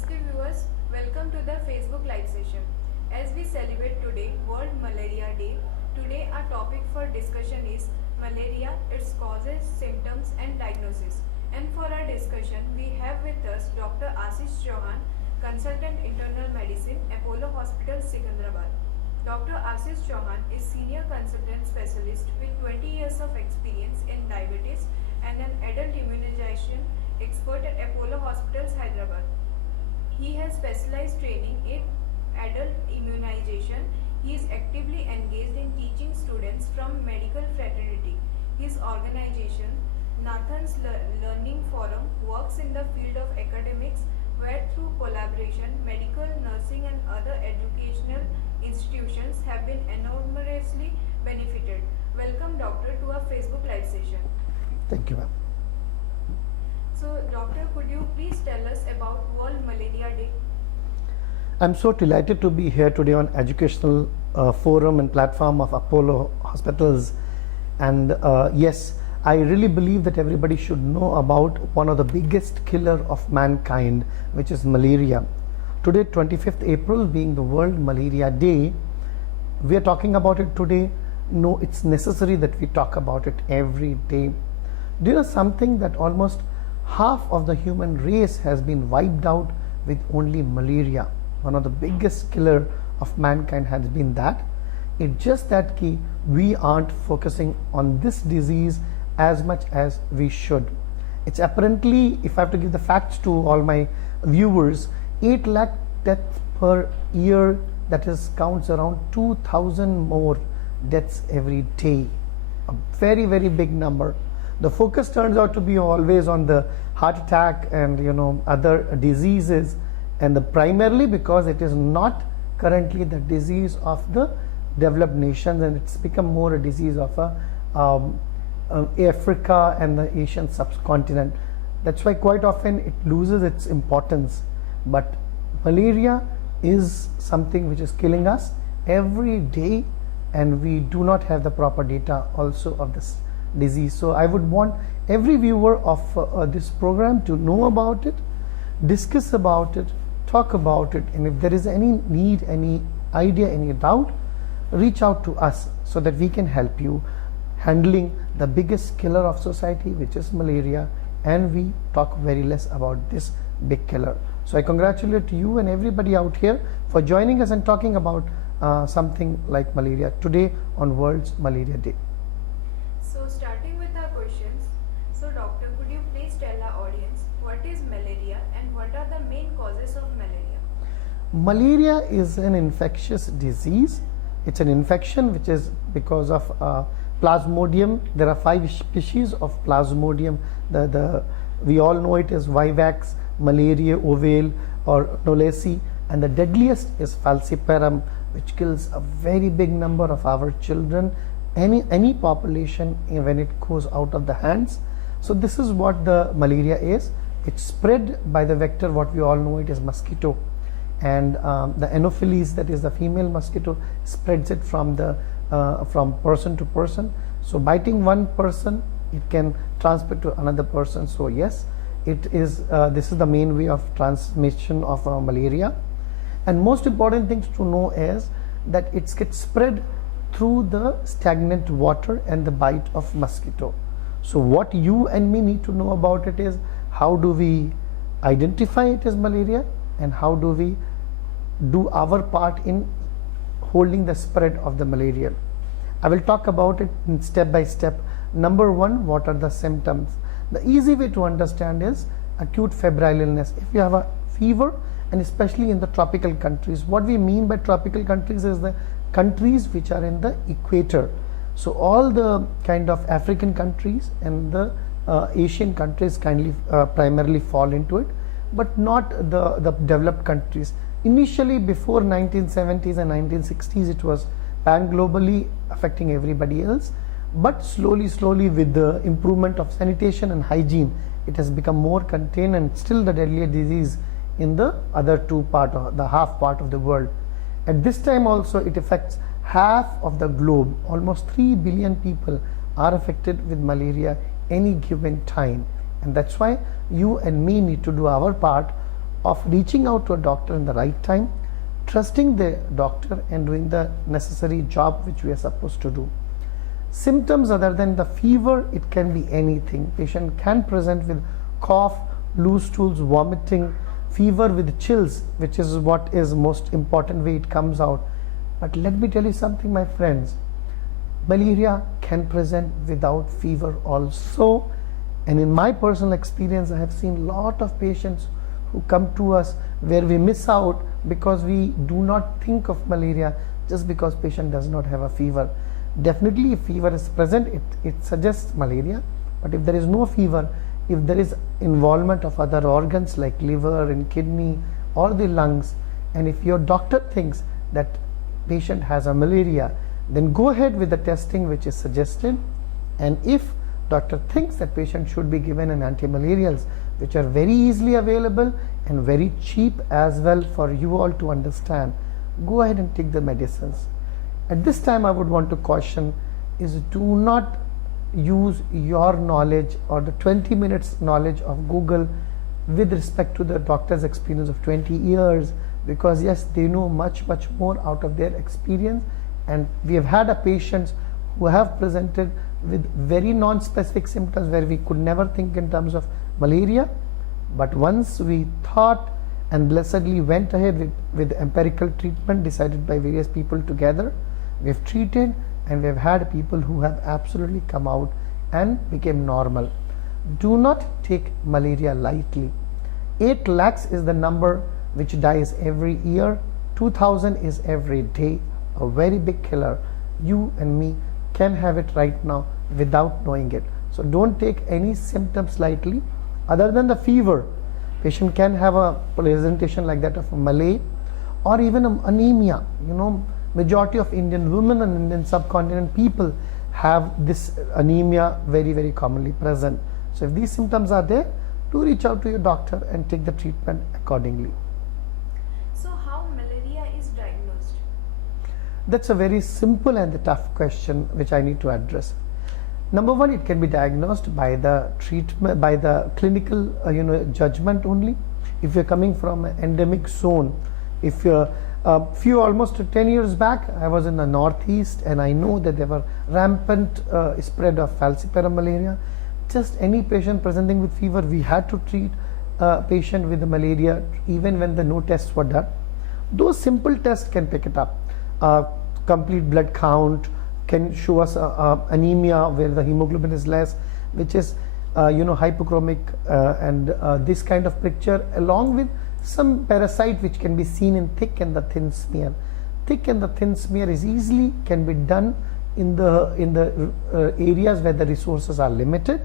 Namaste viewers, welcome to the Facebook live session. As we celebrate today World Malaria Day, today our topic for discussion is malaria, its causes, symptoms and diagnosis. And for our discussion, we have with us Dr. Aashish Chauhan, Consultant Internal Medicine, Apollo Hospital, Secunderabad. Dr. Aashish Chauhan is Senior Consultant Specialist with 20 years of experience in diabetes and an adult immunization expert at Apollo Hospitals, Hyderabad. He has specialized training in adult immunization. He is actively engaged in teaching students from medical fraternity. His organization, Nathan's Learning Forum, works in the field of academics where through collaboration, medical, nursing and other educational institutions have been enormously benefited. Welcome doctor to our Facebook live session. Thank you, ma'am. So doctor, could you please tell us about World Malaria Day? I'm so delighted to be here today on educational forum and platform of Apollo Hospitals. And yes, I really believe that everybody should know about one of the biggest killer of mankind, which is malaria. Today, 25th April being the World Malaria Day, we are talking about it today. No, it's necessary that we talk about it every day. Do you know something that almost half of the human race has been wiped out with only malaria? One of the biggest killer of mankind has been that. It's just that we aren't focusing on this disease as much as we should. It's apparently, if I have to give the facts to all my viewers, 8 lakh deaths per year, that is counts around 2,000 more deaths every day. A very, very big number. The focus turns out to be always on the heart attack and other diseases, and primarily because it is not currently the disease of the developed nations, and it's become more a disease of Africa and the Asian subcontinent. That's why quite often it loses its importance. But malaria is something which is killing us every day, and we do not have the proper data also of this disease. So I would want every viewer of this program to know about it, discuss about it, talk about it, and if there is any need, any idea, any doubt, reach out to us so that we can help you handling the biggest killer of society, which is malaria, and we talk very less about this big killer. So I congratulate you and everybody out here for joining us and talking about something like malaria today on World Malaria Day. So starting with our questions, so doctor, could you please tell our audience what is malaria and what are the main causes of malaria? Malaria is an infectious disease. It's an infection which is because of Plasmodium. There are 5 species of Plasmodium. We all know it as Vivax, Malaria, Ovale or Knowlesi, and the deadliest is Falciparum, which kills a very big number of our children, any population when it goes out of the hands. So this is what the malaria is. It's spread by the vector, what we all know it is mosquito, and the Anopheles, that is the female mosquito, spreads it from person to person. So biting one person, it can transmit to another person. So yes, it is this is the main way of transmission of malaria. And most important things to know is that it gets spread through the stagnant water and the bite of mosquito. So what you and me need to know about it is how do we identify it as malaria, and how do we do our part in holding the spread of the malaria. I will talk about it in step by step. Number 1, what are the symptoms? The easy way to understand is acute febrile illness. If you have a fever, and especially in the tropical countries, what we mean by tropical countries is the countries which are in the equator. So all the kind of African countries and the Asian countries primarily fall into it, but not the developed countries. Initially, before 1970s and 1960s, it was pan-globally affecting everybody else, but slowly with the improvement of sanitation and hygiene, it has become more contained, and still the deadly disease in the other half part of the world. At this time also, it affects half of the globe. Almost 3 billion people are affected with malaria any given time, and that's why you and me need to do our part of reaching out to a doctor in the right time, trusting the doctor and doing the necessary job which we are supposed to do. Symptoms other than the fever, it can be anything. Patient can present with cough, loose stools, vomiting, fever with chills, which is what is most important way it comes out. But let me tell you something, my friends. Malaria can present without fever also. And in my personal experience, I have seen a lot of patients who come to us where we miss out because we do not think of malaria just because patient does not have a fever. Definitely if fever is present, it suggests malaria. But if there is no fever, if there is involvement of other organs like liver and kidney or the lungs, and if your doctor thinks that patient has a malaria, then go ahead with the testing which is suggested. And if doctor thinks that patient should be given an antimalarials, which are very easily available and very cheap as well for you all to understand, go ahead and take the medicines. At this time I would want to caution is, do not use your knowledge or the 20 minutes knowledge of Google with respect to the doctor's experience of 20 years, because yes, they know much more out of their experience. And we have had a patients who have presented with very non-specific symptoms where we could never think in terms of malaria, but once we thought and blessedly went ahead with empirical treatment decided by various people together, we have treated and we have had people who have absolutely come out and became normal. Do not take malaria lightly. 8 lakhs is the number which dies every year. 2,000 is every day. A very big killer. You and me can have it right now without knowing it. So don't take any symptoms lightly. Other than the fever, patient can have a presentation like that of a malaria or even anemia. You know, majority of Indian women and Indian subcontinent people have this anemia very commonly present. So if these symptoms are there, do reach out to your doctor and take the treatment accordingly. So how malaria is diagnosed? That's a very simple and the tough question which I need to address. Number one, it can be diagnosed by the treatment, by the clinical judgment only. If you're coming from an endemic zone, if you're almost 10 years back, I was in the northeast and I know that there were rampant spread of falciparum malaria. Just any patient presenting with fever, we had to treat a patient with the malaria even when the no tests were done. Those simple tests can pick it up. Complete blood count can show us anemia where the hemoglobin is less, which is hypochromic and this kind of picture, along with some parasite which can be seen in thick and the thin smear. Thick and the thin smear is easily can be done in the areas where the resources are limited.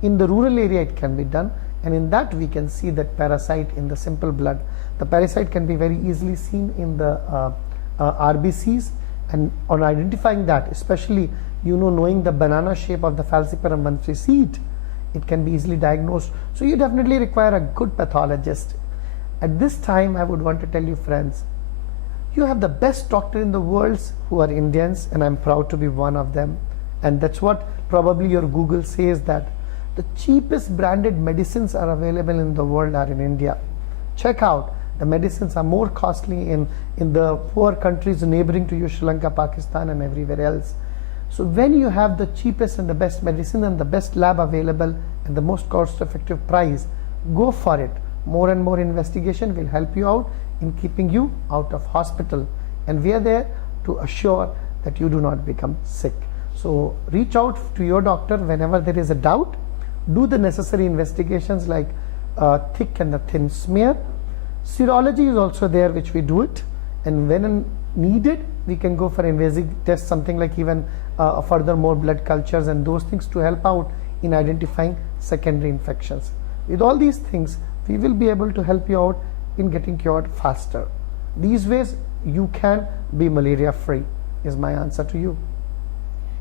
In the rural area it can be done, and in that we can see that parasite in the simple blood. The parasite can be very easily seen in the RBCs, and on identifying that, especially knowing the banana shape of the falciparum, once we see it, it can be easily diagnosed. So you definitely require a good pathologist. At this time I would want to tell you, friends, you have the best doctor in the world who are Indians, and I'm proud to be one of them. And that's what probably your Google says, that the cheapest branded medicines are available in the world are in India. Check out, the medicines are more costly in the poor countries neighboring to you, Sri Lanka, Pakistan and everywhere else. So when you have the cheapest and the best medicine and the best lab available and the most cost effective price, go for it. More and more investigation will help you out in keeping you out of hospital, and we are there to assure that you do not become sick. So reach out to your doctor whenever there is a doubt. Do the necessary investigations like thick and the thin smear. Serology is also there, which we do it, and when needed we can go for invasive tests, something like even furthermore blood cultures and those things to help out in identifying secondary infections. With all these things we will be able to help you out in getting cured faster. These ways you can be malaria free is my answer to you.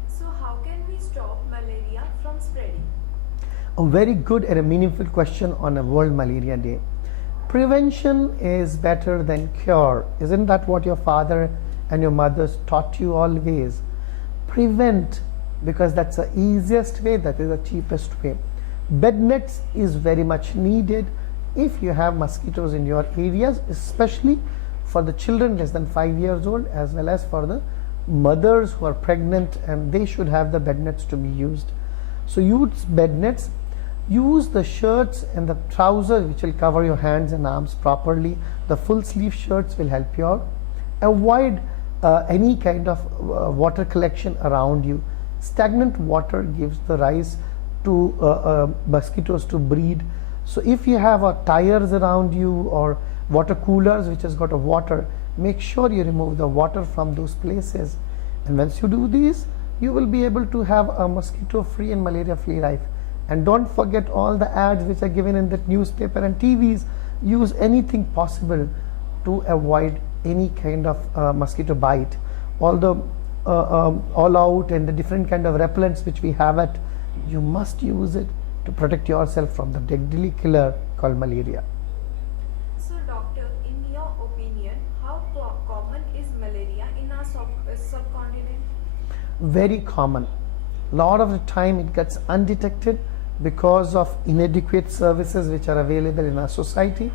So how can we stop malaria from spreading? A very good and a meaningful question on a World Malaria Day. Prevention is better than cure. Isn't that what your father and your mothers taught you always? Prevent, because that's the easiest way, that is the cheapest way. Bed nets is very much needed. if you have mosquitoes in your areas, especially for the children less than 5 years old, as well as for the mothers who are pregnant, and they should have the bed nets to be used. So use bed nets, use the shirts and the trousers which will cover your hands and arms properly. The full sleeve shirts will help you out. Avoid any kind of water collection around you. Stagnant water gives the rise to mosquitoes to breed. So if you have tires around you or water coolers which has got a water, make sure you remove the water from those places. And once you do these, you will be able to have a mosquito free and malaria free life. And don't forget all the ads which are given in the newspaper and TVs. Use anything possible to avoid any kind of mosquito bite. All the all out and the different kind of repellents which we have at, you must use it to protect yourself from the deadly killer called malaria. So doctor, in your opinion, how common is malaria in our subcontinent? Very common. Lot of the time it gets undetected because of inadequate services which are available in our society.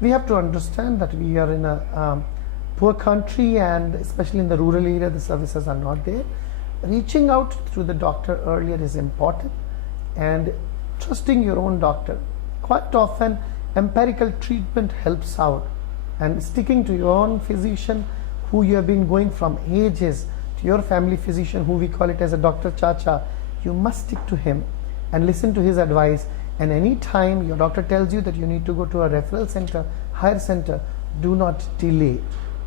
We have to understand that we are in a poor country, and especially in the rural area the services are not there. Reaching out to the doctor earlier is important, and trusting your own doctor. Quite often empirical treatment helps out, and sticking to your own physician who you have been going from ages, to your family physician who we call it as a Dr. Chacha. You must stick to him and listen to his advice. And any time your doctor tells you that you need to go to a referral center, higher center, do not delay.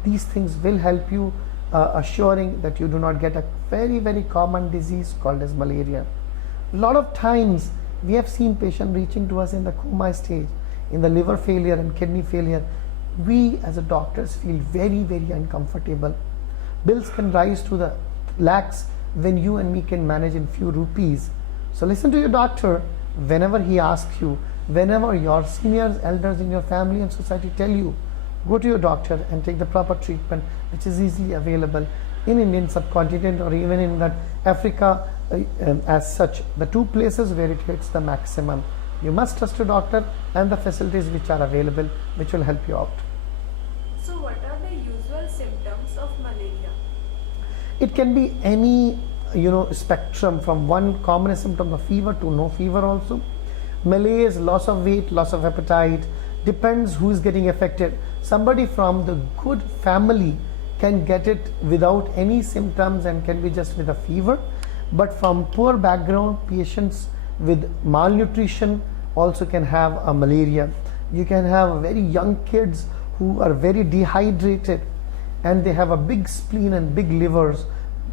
These things will help you, assuring that you do not get a very, very common disease called as malaria. A lot of times we have seen patients reaching to us in the coma stage, in the liver failure and kidney failure. We as a doctors feel very, very uncomfortable. Bills can rise to the lakhs when you and me can manage in few rupees. So listen to your doctor whenever he asks you, whenever your seniors, elders in your family and society tell you, go to your doctor and take the proper treatment which is easily available in Indian subcontinent or even in that Africa as such, the two places where it hits the maximum. You must trust your doctor and the facilities which are available, which will help you out. So what are the usual symptoms of malaria? It can be any spectrum, from one common symptom of fever to no fever also. Malaise, loss of weight, loss of appetite, depends who is getting affected. Somebody from the good family can get it without any symptoms and can be just with a fever, but from poor background, patients with malnutrition also can have a malaria. You can have very young kids who are very dehydrated and they have a big spleen and big livers,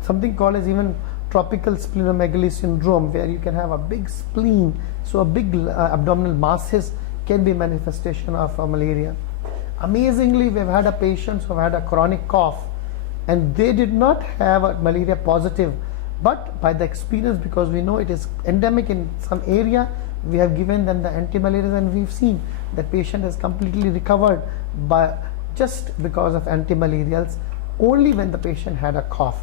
something called as even tropical splenomegaly syndrome, where you can have a big spleen, so a big abdominal masses can be manifestation of malaria. Amazingly, we've had a patients who have had a chronic cough and they did not have a malaria positive, but by the experience, because we know it is endemic in some area, we have given them the anti-malarials and we've seen that patient has completely recovered by just because of anti-malarials only when the patient had a cough.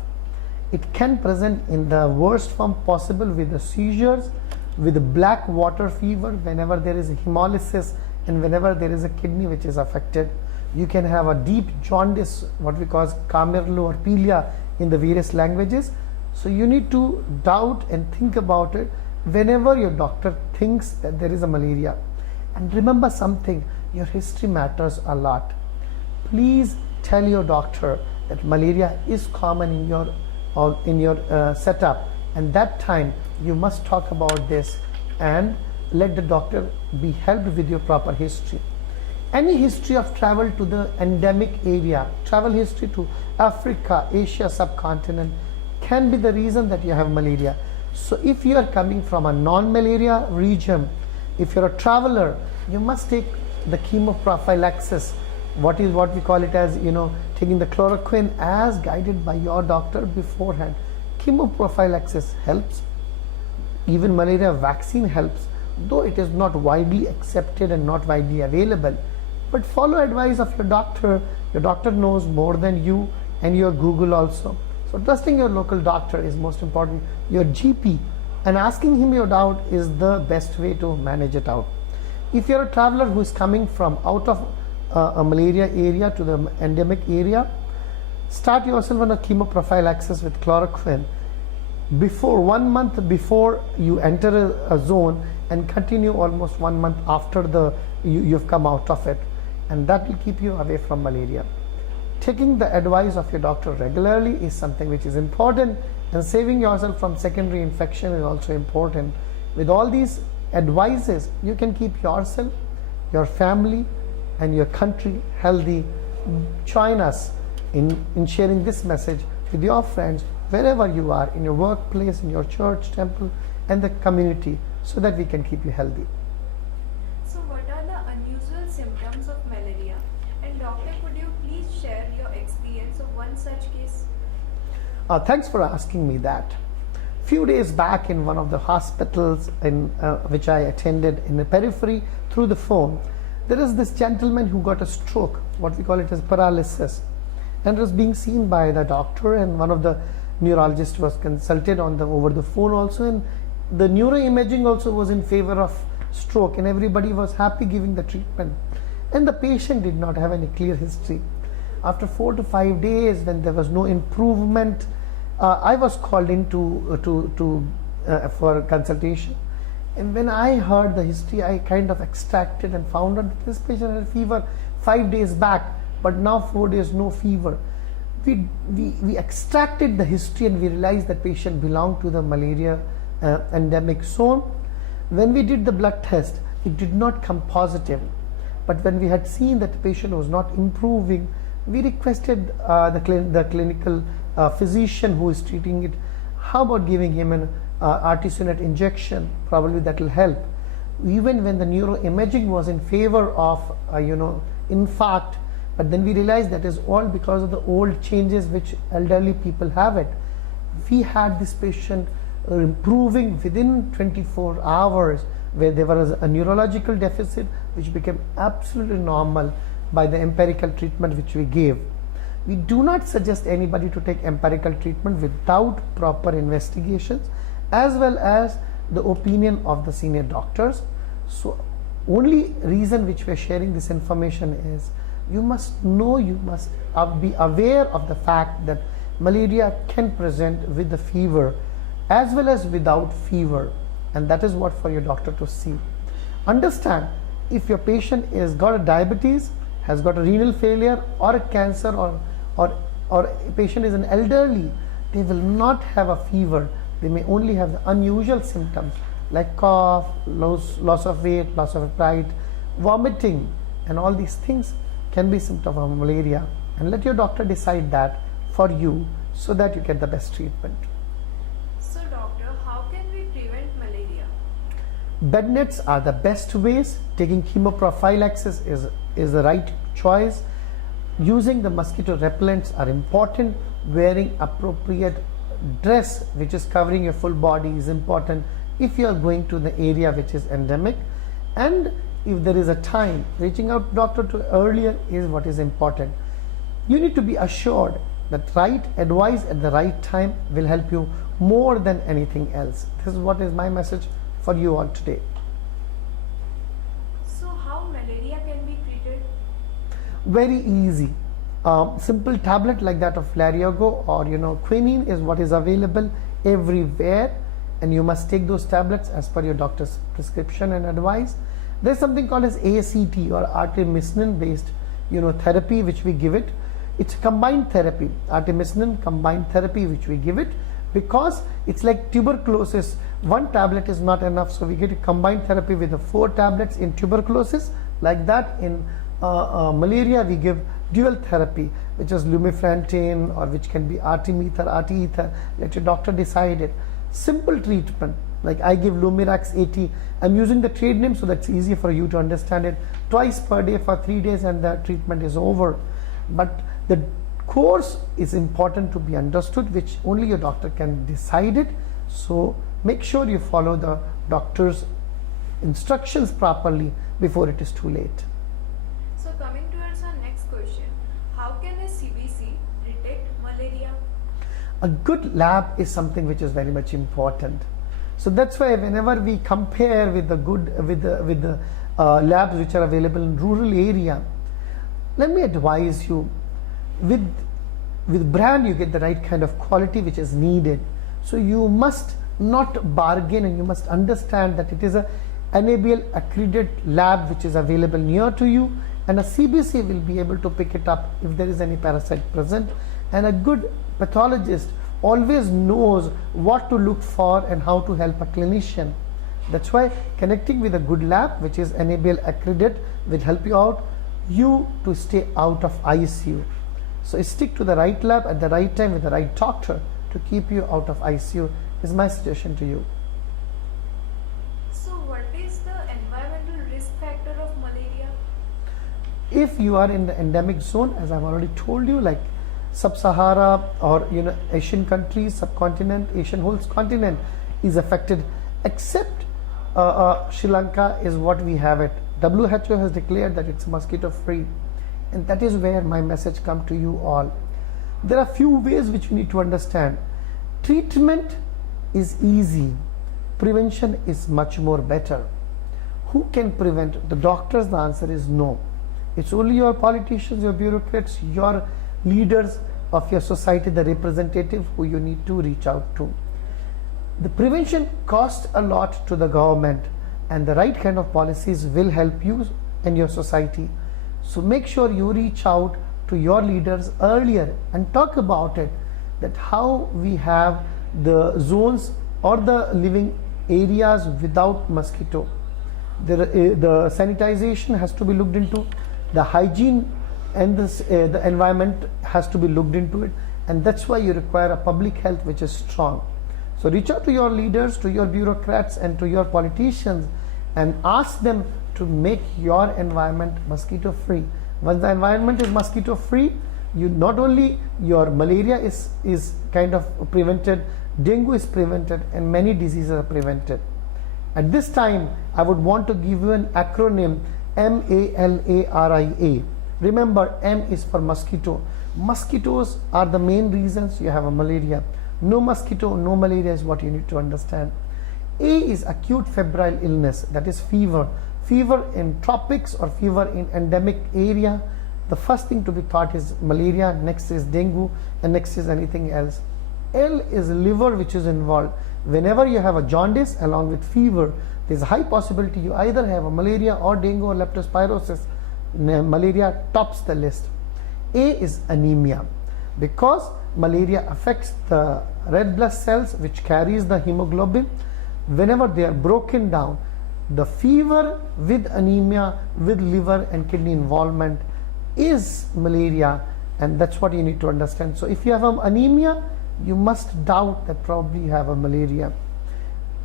It can present in the worst form possible with the seizures, with the black water fever whenever there is a hemolysis and whenever there is a kidney which is affected. You can have a deep jaundice, what we call Camerlo or Pilia in the various languages. So you need to doubt and think about it whenever your doctor thinks that there is a malaria. And remember something, your history matters a lot. Please tell your doctor that malaria is common in your setup, and that time you must talk about this and let the doctor be helped with your proper history. Any history of travel to the endemic area, travel history to Africa, Asia subcontinent can be the reason that you have malaria. So if you are coming from a non-malaria region, if you're a traveler, you must take the chemoprophylaxis, what we call it as, taking the chloroquine as guided by your doctor beforehand. Chemoprophylaxis helps. Even malaria vaccine helps, though it is not widely accepted and not widely available. But follow advice of your doctor. Your doctor knows more than you, and your Google also. So trusting your local doctor is most important, your GP, and asking him your doubt is the best way to manage it out. If you're a traveler who is coming from out of a malaria area to the endemic area, start yourself on a chemoprophylaxis with chloroquine before 1 month before you enter a zone, and continue almost 1 month after you've come out of it, and that will keep you away from malaria. Taking the advice of your doctor regularly is something which is important, and saving yourself from secondary infection is also important. With all these advices, you can keep yourself, your family and your country healthy. Join us in sharing this message with your friends wherever you are, in your workplace, in your church, temple and the community, so that we can keep you healthy. So what are the unusual symptoms of malaria? And doctor, could you please share your experience of one such case? Thanks for asking me that. Few days back in one of the hospitals in which I attended in the periphery through the phone, there is this gentleman who got a stroke, what we call it as paralysis, and was being seen by the doctor, and one of the neurologists was consulted over the phone also, and the neuroimaging also was in favor of stroke, and everybody was happy giving the treatment, and the patient did not have any clear history. After 4 to 5 days, when there was no improvement, I was called in for consultation, and when I heard the history, I kind of extracted and found out that this patient had fever 5 days back, but now 4 days no fever. We extracted the history, and we realized that patient belonged to the malaria endemic zone. When we did the blood test, it did not come positive, but when we had seen that the patient was not improving, we requested the clinical physician who is treating it, how about giving him an artesunate injection? Probably that will help. Even when the neuroimaging was in favor of infarct, but then we realized that is all because of the old changes which elderly people have it. We had this patient improving within 24 hours, where there was a neurological deficit which became absolutely normal by the empirical treatment which we gave. We do not suggest anybody to take empirical treatment without proper investigations as well as the opinion of the senior doctors. So only reason which we are sharing this information is you must know, you must be aware of the fact that malaria can present with the fever as well as without fever, and that is what for your doctor to see. Understand, if your patient is got a diabetes, has got a renal failure or a cancer, or a patient is an elderly, they will not have a fever. They may only have the unusual symptoms like cough, loss of weight, loss of appetite, vomiting, and all these things can be symptoms of malaria, and let your doctor decide that for you so that you get the best treatment. So doctor, how can we prevent malaria? Bed nets are the best ways. Taking chemoprophylaxis is the right choice. Using the mosquito repellents are important. Wearing appropriate dress which is covering your full body is important if you are going to the area which is endemic, and if there is a time, reaching out to doctor to earlier is what is important. You need to be assured that right advice at the right time will help you more than anything else. This is what is my message for you all today. So how malaria can be treated? Very easy. Simple tablet like that of Lariago or quinine is what is available everywhere, and you must take those tablets as per your doctor's prescription and advice. There's something called as ACT or artemisinin based therapy which we give it. It's a combined therapy, artemisinin combined therapy which we give it, because it's like tuberculosis. One tablet is not enough, so we get a combined therapy with the 4 tablets in tuberculosis. Like that in malaria we give dual therapy, which is lumefantrine or which can be artemether, arteether. Let your doctor decide it. Simple treatment, like I give Lumirax 80. I'm using the trade name so that's easy for you to understand it. Twice per day for 3 days and the treatment is over. But the course is important to be understood, which only your doctor can decide it. So make sure you follow the doctor's instructions properly before it is too late. So coming towards our next question, how can a CBC detect malaria? A good lab is something which is very much important. So that's why whenever we compare with the labs which are available in rural area. Let me advise you, with brand you get the right kind of quality which is needed. So you must not bargain, and you must understand that it is a NABL accredited lab which is available near to you, and a CBC will be able to pick it up if there is any parasite present, and a good pathologist always knows what to look for and how to help a clinician. That's why connecting with a good lab which is NABL accredited will help you out, you to stay out of ICU. So stick to the right lab at the right time with the right doctor to keep you out of ICU is my suggestion to you. So what is the environmental risk factor of malaria? If you are in the endemic zone, as I've already told you, like sub-Sahara or Asian countries, subcontinent, Asian whole continent is affected, except Sri Lanka is what we have it. WHO has declared that it's mosquito free, and that is where my message comes to you all. There are few ways which you need to understand. Treatment is easy, prevention is much more better. Who can prevent? The doctors, the answer is no. It's only your politicians, your bureaucrats, your leaders of your society, the representative who you need to reach out to. The prevention costs a lot to the government, and the right kind of policies will help you and your society. So make sure you reach out to your leaders earlier and talk about it, that how we have the zones or the living areas without mosquito. The sanitization has to be looked into, the hygiene and the environment has to be looked into it, and that's why you require a public health which is strong. So reach out to your leaders, to your bureaucrats and to your politicians and ask them to make your environment mosquito free. Once the environment is mosquito free, you not only your malaria is kind of prevented, dengue is prevented, and many diseases are prevented. At this time, I would want to give you an acronym, MALARIA. Remember, M is for mosquito. Mosquitoes are the main reasons you have a malaria. No mosquito, no malaria is what you need to understand. A is acute febrile illness, that is fever. Fever in tropics or fever in endemic area. The first thing to be thought is malaria, next is dengue, and next is anything else. L is liver which is involved. Whenever you have a jaundice along with fever, there is a high possibility you either have a malaria or dengue or leptospirosis. Malaria tops the list. A is anemia, because malaria affects the red blood cells which carries the hemoglobin. Whenever they are broken down, the fever with anemia with liver and kidney involvement is malaria, and that's what you need to understand. So if you have anemia, you must doubt that probably you have a malaria.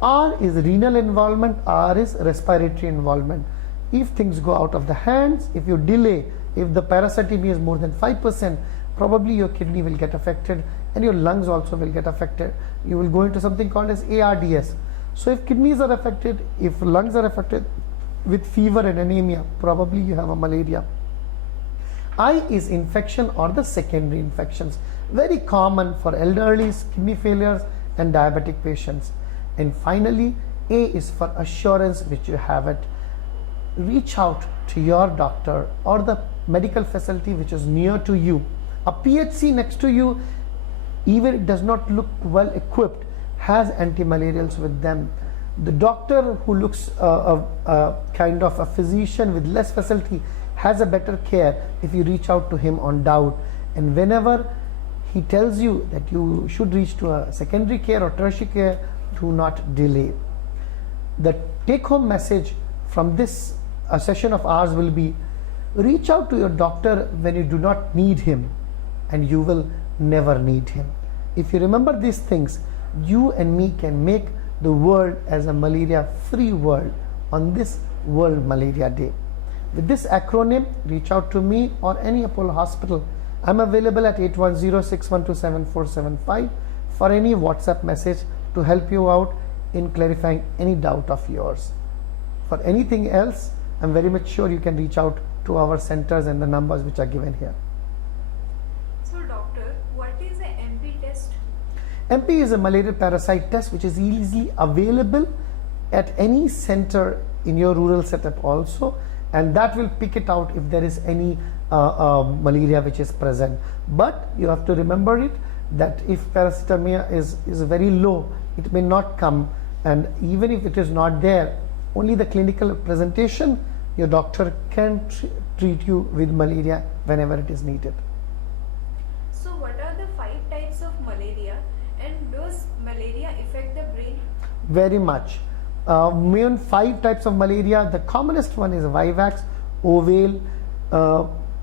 R is renal involvement, R is respiratory involvement. If things go out of the hands, if you delay, if the parasitemia is more than 5%, probably your kidney will get affected and your lungs also will get affected. You will go into something called as ARDS. So if kidneys are affected, if lungs are affected with fever and anemia, probably you have a malaria. I is infection or the secondary infections, very common for elderly, kidney failures and diabetic patients. And finally, A is for assurance which you have it. Reach out to your doctor or the medical facility which is near to you. A PHC next to you, even it does not look well equipped, has antimalarials with them. The doctor who looks kind of a physician with less facility has a better care if you reach out to him on doubt. And whenever he tells you that you should reach to a secondary care or tertiary care, do not delay. The take-home message from this session of ours will be, reach out to your doctor when you do not need him, and you will never need him. If you remember these things, you and me can make the world as a malaria-free world on this World Malaria Day. With this acronym, reach out to me or any Apollo hospital. I'm available at 810-612-7475 for any WhatsApp message to help you out in clarifying any doubt of yours. For anything else, I'm very much sure you can reach out to our centers and the numbers which are given here. So doctor, what is a MP test? MP is a malaria parasite test which is easily available at any center in your rural setup also, and that will pick it out if there is any malaria which is present. But you have to remember it that if parasitemia is very low, it may not come, and even if it is not there, only the clinical presentation, your doctor can treat you with malaria whenever it is needed. So what are the 5 types of malaria, and does malaria affect the brain? Very much. Main 5 types of malaria. The commonest one is vivax, ovale,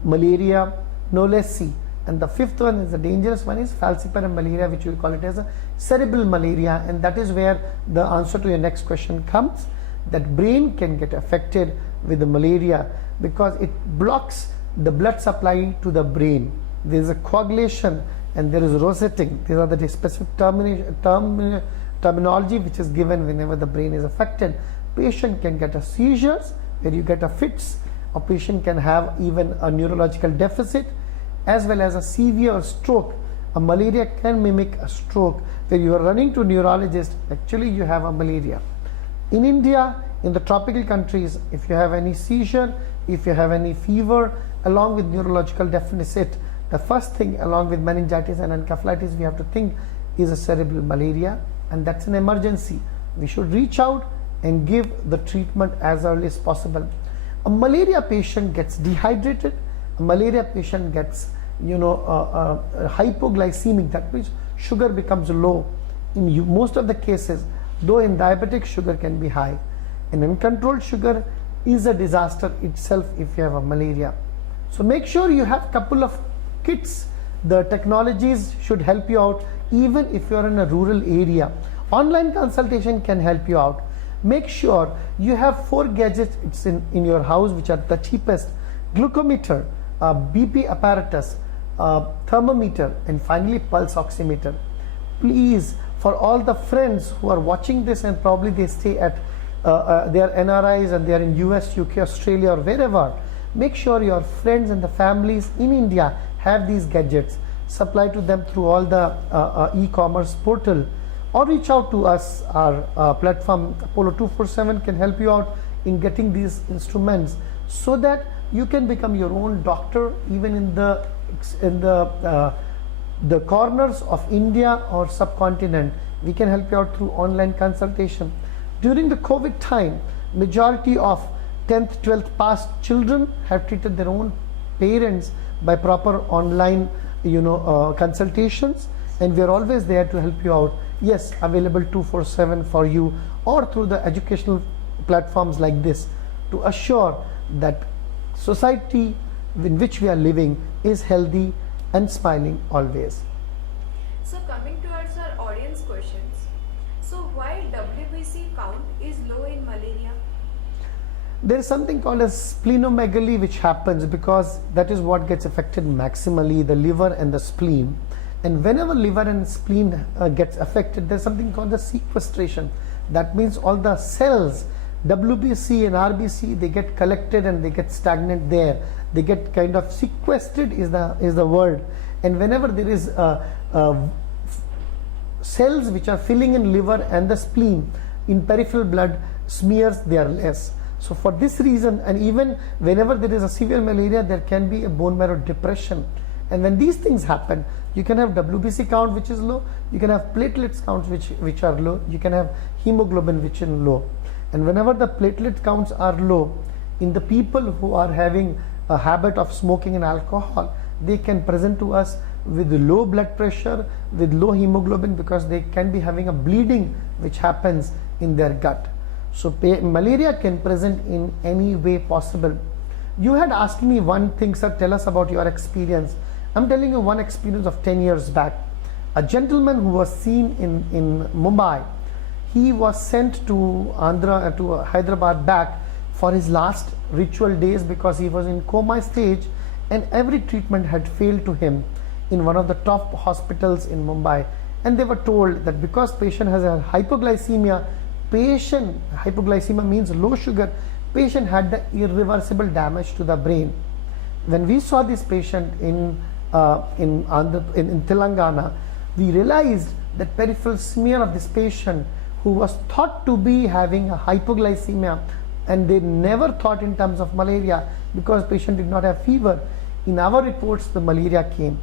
malaria, knowlesi, and the 5th one is the dangerous one is falciparum malaria, which we call it as a cerebral malaria, and that is where the answer to your next question comes, that brain can get affected with the malaria because it blocks the blood supply to the brain. There is a coagulation and there is rosetting. These are the specific terminology which is given whenever the brain is affected. Patient can get a seizures where you get a fits. A patient can have even a neurological deficit as well as a severe stroke. A malaria can mimic a stroke where you are running to neurologist, actually you have a malaria. In India, in the tropical countries, if you have any seizure, if you have any fever along with neurological deficit, the first thing along with meningitis and encephalitis we have to think is a cerebral malaria, and that's an emergency. We should reach out and give the treatment as early as possible. A malaria patient gets dehydrated, a malaria patient gets hypoglycemic, that means sugar becomes low. In most of the cases, though in diabetic sugar can be high, and uncontrolled sugar is a disaster itself if you have a malaria. So make sure you have couple of kits. The technologies should help you out even if you are in a rural area. Online consultation can help you out. Make sure you have 4 gadgets in your house which are the cheapest: glucometer, BP apparatus, thermometer, and finally pulse oximeter. Please, for all the friends who are watching this and probably they stay at they are NRIs and they are in US, UK, Australia or wherever, make sure your friends and the families in India have these gadgets. Supply to them through all the e-commerce portal, or reach out to us. Our platform Apollo 247 can help you out in getting these instruments so that you can become your own doctor even in the corners of India or subcontinent. We can help you out through online consultation. During the COVID time, majority of 10th, 12th passed children have treated their own parents by proper online consultations, and we are always there to help you out. Yes, available 247 for you, or through the educational platforms like this, to assure that society in which we are living is healthy and smiling always. So coming towards our audience questions, so why WBC count is low in malaria? There is something called as splenomegaly which happens because that is what gets affected maximally, the liver and the spleen. And whenever liver and spleen gets affected, there's something called the sequestration. That means all the cells, WBC and RBC, they get collected and they get stagnant there. They get kind of sequestered is the word. And whenever there is cells which are filling in liver and the spleen, in peripheral blood smears, they are less. So for this reason, and even whenever there is a severe malaria, there can be a bone marrow depression. And when these things happen, you can have WBC count which is low, you can have platelets counts which are low, you can have hemoglobin which is low. And whenever the platelet counts are low, in the people who are having a habit of smoking and alcohol, they can present to us with low blood pressure, with low hemoglobin, because they can be having a bleeding which happens in their gut. So malaria can present in any way possible. You had asked me one thing, sir, tell us about your experience. I'm telling you one experience of 10 years back. A gentleman who was seen in Mumbai, he was sent to Hyderabad back for his last ritual days because he was in coma stage and every treatment had failed to him in one of the top hospitals in Mumbai. And they were told that because patient has a hypoglycemia, hypoglycemia means low sugar, patient had the irreversible damage to the brain. When we saw this patient in Telangana, we realized that peripheral smear of this patient who was thought to be having a hypoglycemia and they never thought in terms of malaria because patient did not have fever. In our reports, the malaria came.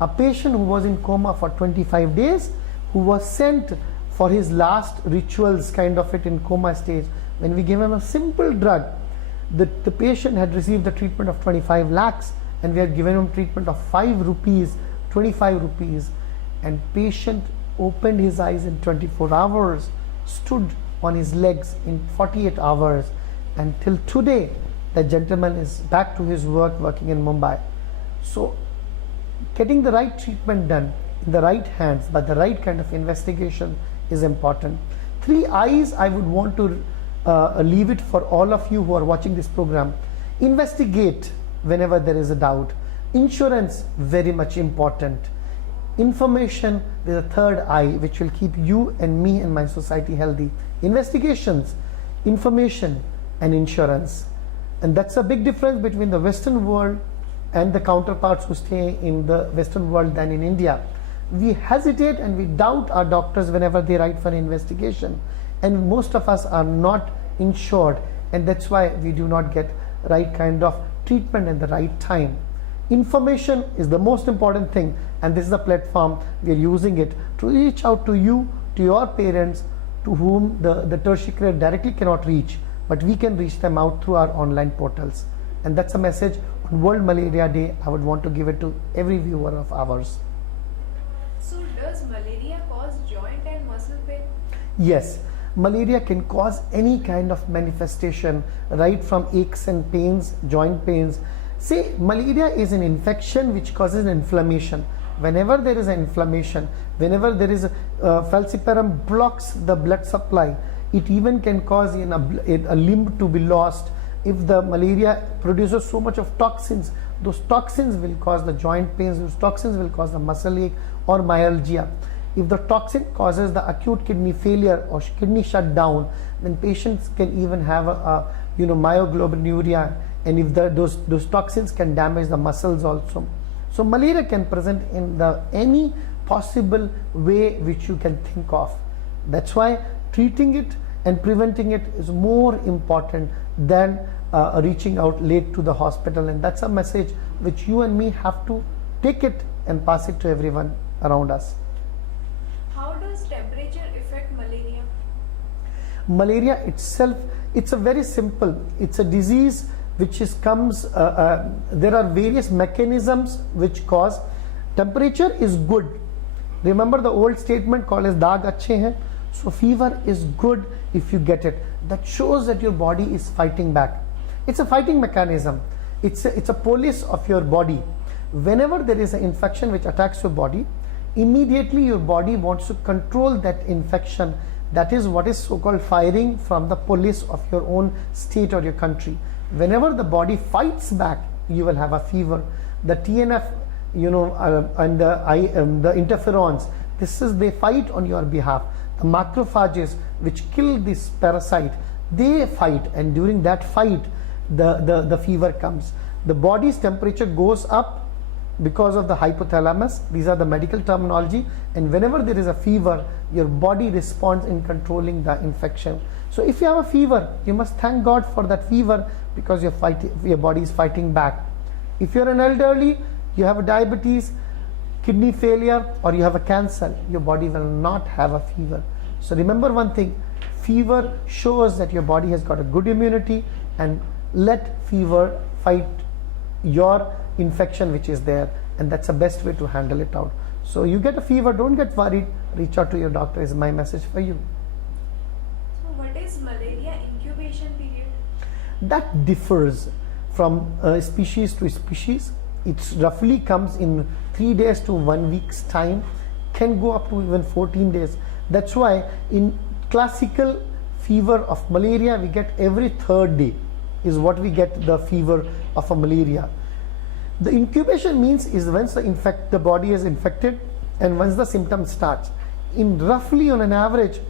A patient who was in coma for 25 days, who was sent for his last rituals, kind of it, in coma stage. When we gave him a simple drug, the patient had received the treatment of 25 lakhs, and we had given him treatment of 5 rupees, 25 rupees, and patient opened his eyes in 24 hours, stood on his legs in 48 hours, and till today that gentleman is back to his work, working in Mumbai. So getting the right treatment done in the right hands by the right kind of investigation is important. 3 I's I would want to leave it for all of you who are watching this program. Investigate whenever there is a doubt. Insurance, very much important. Information is a 3rd I, which will keep you and me and my society healthy. Investigations, information, and insurance. And that's a big difference between the Western world and the counterparts who stay in the Western world than in India. We hesitate and we doubt our doctors whenever they write for an investigation, and most of us are not insured, and that's why we do not get right kind of treatment at the right time. Information is the most important thing, and this is a platform we are using it to reach out to you, to your parents, to whom the tertiary care directly cannot reach, but we can reach them out through our online portals. And that's a message on World Malaria Day I would want to give it to every viewer of ours. So does malaria cause joint and muscle pain? Yes, malaria can cause any kind of manifestation, right from aches and pains, joint pains. See, malaria is an infection which causes inflammation. Whenever there is an inflammation, whenever there is a falciparum blocks the blood supply, it even can cause a limb to be lost. If the malaria produces so much of toxins, those toxins will cause the joint pains, those toxins will cause the muscle ache or myalgia. If the toxin causes the acute kidney failure or kidney shutdown, then patients can even have a myoglobinuria, and if those toxins can damage the muscles also. So malaria can present in any possible way which you can think of. That's why treating it and preventing it is more important than reaching out late to the hospital, and that's a message which you and me have to take it and pass it to everyone around us. How does temperature affect malaria? Malaria itself, it's a very simple, it's a disease which comes, there are various mechanisms which cause. Temperature is good. Remember the old statement called as daag achhe hain. So fever is good if you get it. That shows that your body is fighting back. It's a fighting mechanism. It's a police of your body. Whenever there is an infection which attacks your body, immediately your body wants to control that infection. That is what is so-called firing from the police of your own state or your country. Whenever the body fights back, you will have a fever. The TNF, and the interferons, they fight on your behalf. The macrophages which kill this parasite, they fight, and during that fight, the fever comes. The body's temperature goes up because of the hypothalamus. These are the medical terminology, and whenever there is a fever, your body responds in controlling the infection. So if you have a fever, you must thank God for that fever, because your body is fighting back. If you're an elderly, you have a diabetes, kidney failure, or you have a cancer, your body will not have a fever. So remember one thing, fever shows that your body has got a good immunity, and let fever fight your infection which is there, and that's the best way to handle it out. So you get a fever, don't get worried, reach out to your doctor is my message for you. So what is malaria incubation period? That differs from species to species. It roughly comes in 3 days to 1 week's time, can go up to even 14 days. That's why in classical fever of malaria, we get every 3rd day is what we get the fever of a malaria. The incubation means is once the body is infected and once the symptoms starts. In roughly on an average,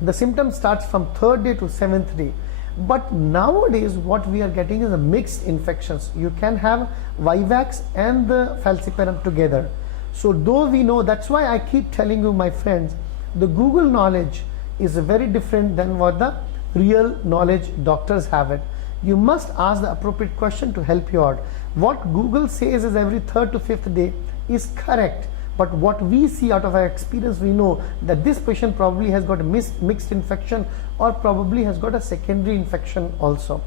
the symptom starts from 3rd day to 7th day. But nowadays what we are getting is a mixed infections. You can have vivax and the falciparum together. So though we know, that's why I keep telling you, my friends, the Google knowledge is very different than what the real knowledge, doctors have it. You must ask the appropriate question to help you out. What Google says is every third to fifth day is correct, but what we see out of our experience, we know that this patient probably has got a mixed infection or probably has got a secondary infection also.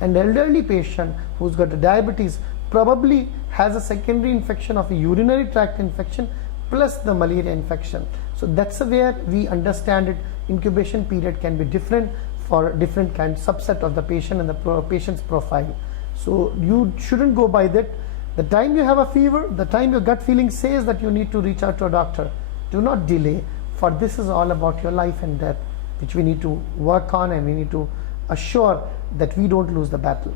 An elderly patient who's got a diabetes probably has a secondary infection of a urinary tract infection plus the malaria infection. So that's where we understand it. Incubation period can be different for different kind subset of the patient and the patient's profile. So you shouldn't go by that. The time you have a fever, the time your gut feeling says that you need to reach out to a doctor, do not delay, for this is all about your life and death, which we need to work on, and we need to assure that we don't lose the battle.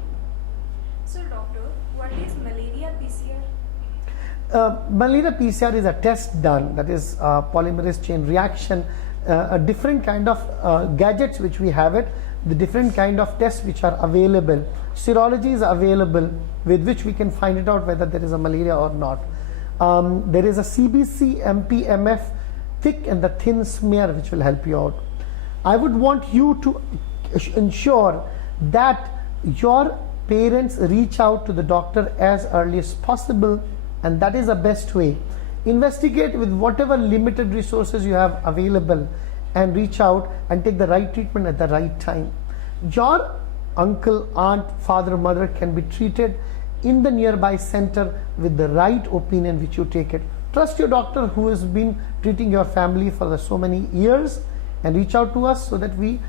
So doctor, what is malaria PCR? Malaria PCR is a test done, that is polymerase chain reaction, a different kind of gadgets which we have it, the different kind of tests which are available. Serology is available with which we can find it out whether there is a malaria or not. There is a CBC, MP, MF, thick and the thin smear which will help you out. I would want you to ensure that your parents reach out to the doctor as early as possible, and that is the best way. Investigate with whatever limited resources you have available and reach out and take the right treatment at the right time. Your uncle, aunt, father, mother can be treated in the nearby center with the right opinion which you take it. Trust your doctor who has been treating your family for so many years, and reach out to us so that we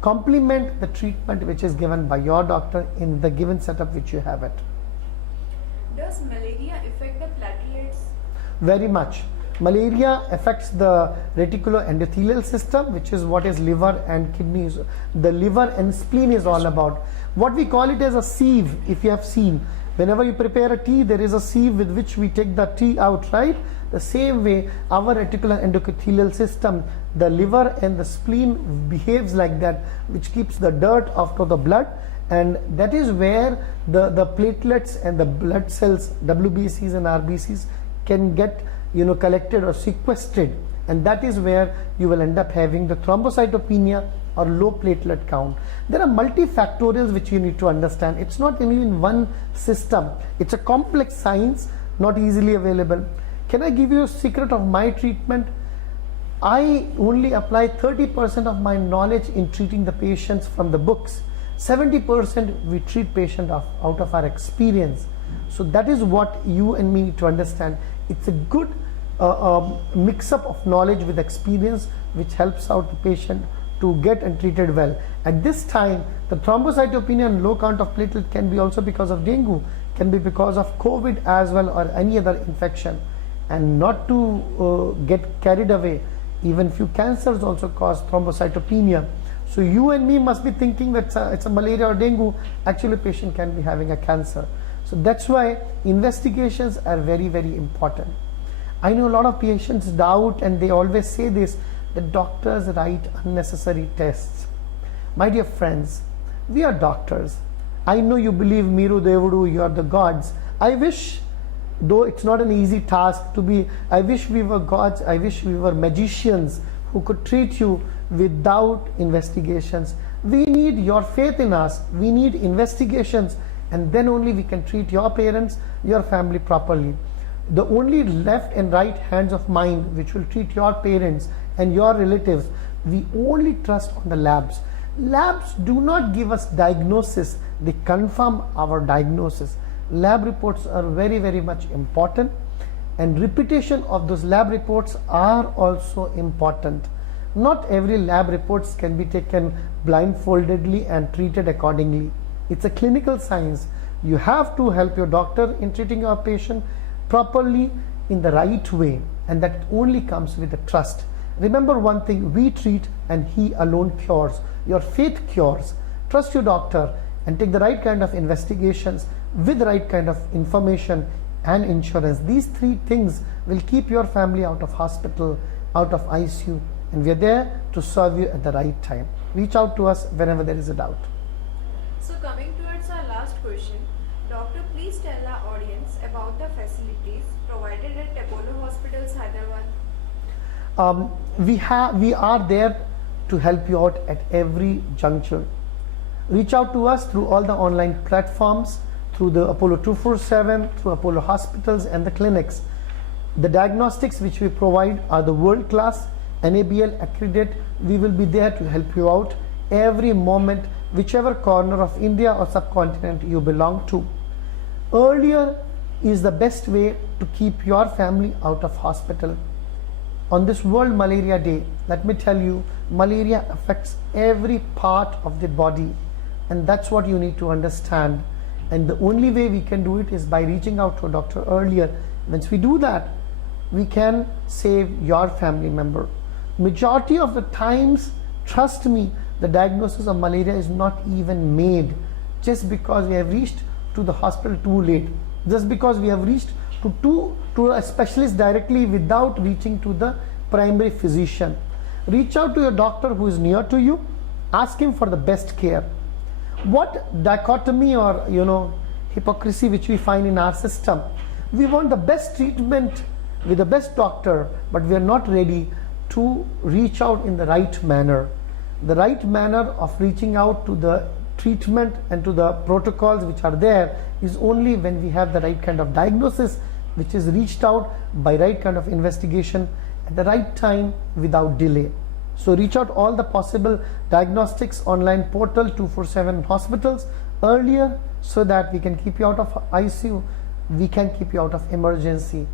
complement the treatment which is given by your doctor in the given setup which you have it. Does malaria affect the platelets? Very much. Malaria affects the reticuloendothelial system, which is what is liver and kidneys. The liver and spleen is all about. What we call it as a sieve, if you have seen. Whenever you prepare a tea, there is a sieve with which we take the tea out, right? The same way, our reticuloendothelial system, the liver and the spleen behaves like that, which keeps the dirt after the blood, and that is where the platelets and the blood cells, WBCs and RBCs, can get collected or sequestered, and that is where you will end up having the thrombocytopenia or low platelet count. There are multifactorials which you need to understand. It's not only in one system. It's a complex science, not easily available. Can I give you a secret of my treatment? I only apply 30% of my knowledge in treating the patients from the books. 70% we treat patient out of our experience. So that is what you and me need to understand. It's a good mix-up of knowledge with experience which helps out the patient to get and treated well. At this time, the thrombocytopenia and low count of platelet can be also because of dengue, can be because of COVID as well, or any other infection. And not to get carried away, even few cancers also cause thrombocytopenia. So you and me must be thinking that it's a malaria or dengue. Actually, patient can be having a cancer. So that's why investigations are very, very important. I know a lot of patients doubt, and they always say this, that doctors write unnecessary tests. My dear friends, we are doctors. I know you believe Miru Devudu, you are the gods. I wish, though it's not an easy task to be, I wish we were gods, I wish we were magicians who could treat you without investigations. We need your faith in us. We need investigations, and then only we can treat your parents, your family properly. The only left and right hands of mine which will treat your parents and your relatives, we only trust on the labs. Labs do not give us diagnosis, they confirm our diagnosis. Lab reports are very, very much important, and repetition of those lab reports are also important. Not every lab reports can be taken blindfoldedly and treated accordingly. It's a clinical science. You have to help your doctor in treating your patient properly in the right way, and that only comes with the trust. Remember one thing, we treat and he alone cures. Your faith cures. Trust your doctor and take the right kind of investigations with the right kind of information and insurance. These three things will keep your family out of hospital, out of ICU, and we are there to serve you at the right time. Reach out to us whenever there is a doubt. So coming towards our last question, doctor, please tell our audience about the facilities provided at Apollo Hospitals, Hyderabad. We are there to help you out at every juncture. Reach out to us through all the online platforms, through the Apollo 24/7, through Apollo hospitals and the clinics. The diagnostics which we provide are the world class, NABL accredited. We will be there to help you out every moment, whichever corner of India or subcontinent you belong to. Earlier is the best way to keep your family out of hospital. On this World Malaria Day, let me tell you, malaria affects every part of the body, and that's what you need to understand. And the only way we can do it is by reaching out to a doctor earlier. Once we do that, we can save your family member. Majority of the times, trust me, the diagnosis of malaria is not even made just because we have reached to the hospital too late, just because we have reached to a specialist directly without reaching to the primary physician. Reach out to your doctor who is near to you, ask him for the best care. What dichotomy or hypocrisy which we find in our system? We want the best treatment with the best doctor, but we are not ready to reach out in the right manner. The right manner of reaching out to the treatment and to the protocols which are there is only when we have the right kind of diagnosis, which is reached out by right kind of investigation at the right time without delay. So reach out all the possible diagnostics online portal 24/7 hospitals earlier, so that we can keep you out of ICU, we can keep you out of emergency.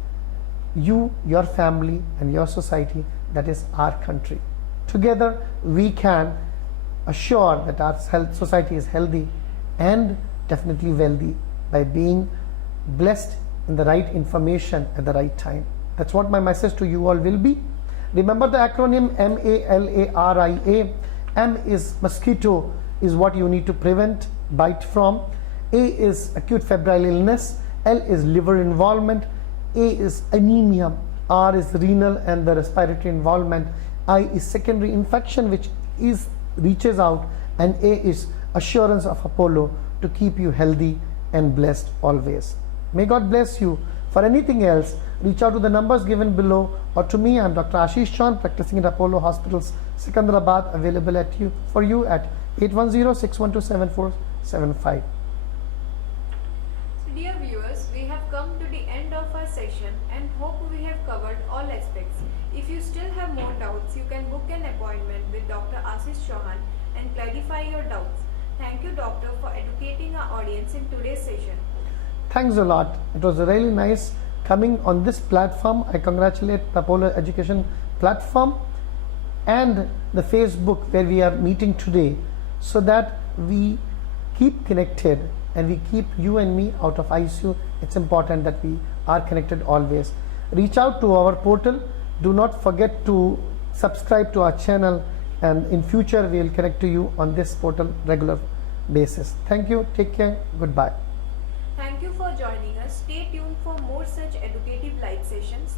You, your family and your society, that is our country. Together we can assure that our society is healthy and definitely wealthy by being blessed in the right information at the right time. That's what my message to you all will be. Remember the acronym MALARIA. M is mosquito, is what you need to prevent bite from. A is acute febrile illness. L is liver involvement. A is anemia. R is renal and the respiratory involvement. I is secondary infection, which reaches out, and A is assurance of Apollo to keep you healthy and blessed always. May God bless you. For anything else, reach out to the numbers given below or to me. I'm Dr. Aashish Chauhan, practicing at Apollo Hospitals, Secunderabad, available for you at 810-612-7475. So dear viewers, we have come to the end of our session and hope we have covered all aspects. If you still have more doubts, you can book an appointment with Dr. Aashish Chauhan and clarify your doubts. Thank you, doctor, for educating our audience in today's session. Thanks a lot. It was really nice coming on this platform. I congratulate the Apollo Education platform and the Facebook where we are meeting today, so that we keep connected and we keep you and me out of ICU. It's important that we are connected always. Reach out to our portal. Do not forget to subscribe to our channel, and in future we will connect to you on this portal regular basis. Thank you. Take care. Goodbye. Thank you for joining us. Stay tuned for more such educative live sessions.